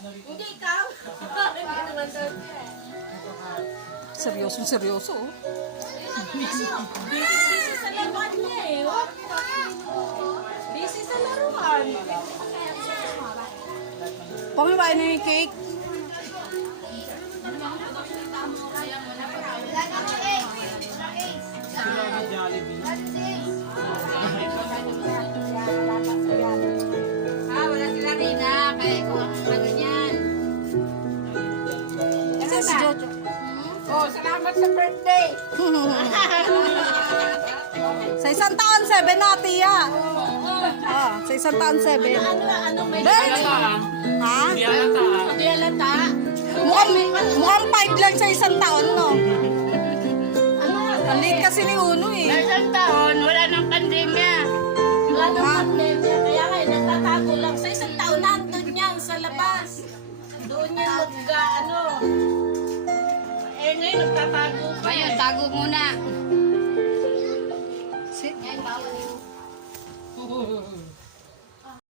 Hindi ikaw. Hindi naman daw siya. Seryosong seryoso. Oh. Busy sa laruan niya eh. Busy sa laruan. Pamibain na yung cake. Wala sila Rina. Kaya ko ano yan. Kasi si Jojo. Oh, salamat sa birthday. Sa isang taon, 7 na, Tia. Ah, sa isang taon, 7. Ano may Dahil, ha? Hindi alata. Mukhang 5 lang sa isang taon, no? Ang liit kasi ni Uno, eh. Isang taon, wala nang pandemya. Wala nang pandemya. Kaya nga, nagtatago lang. Sa isang taon, nandun yan sa labas. Doon yan ano. Eh, ngayon, nagtatago pa. Ayun, tago muna. Si- Yan, bawal yun.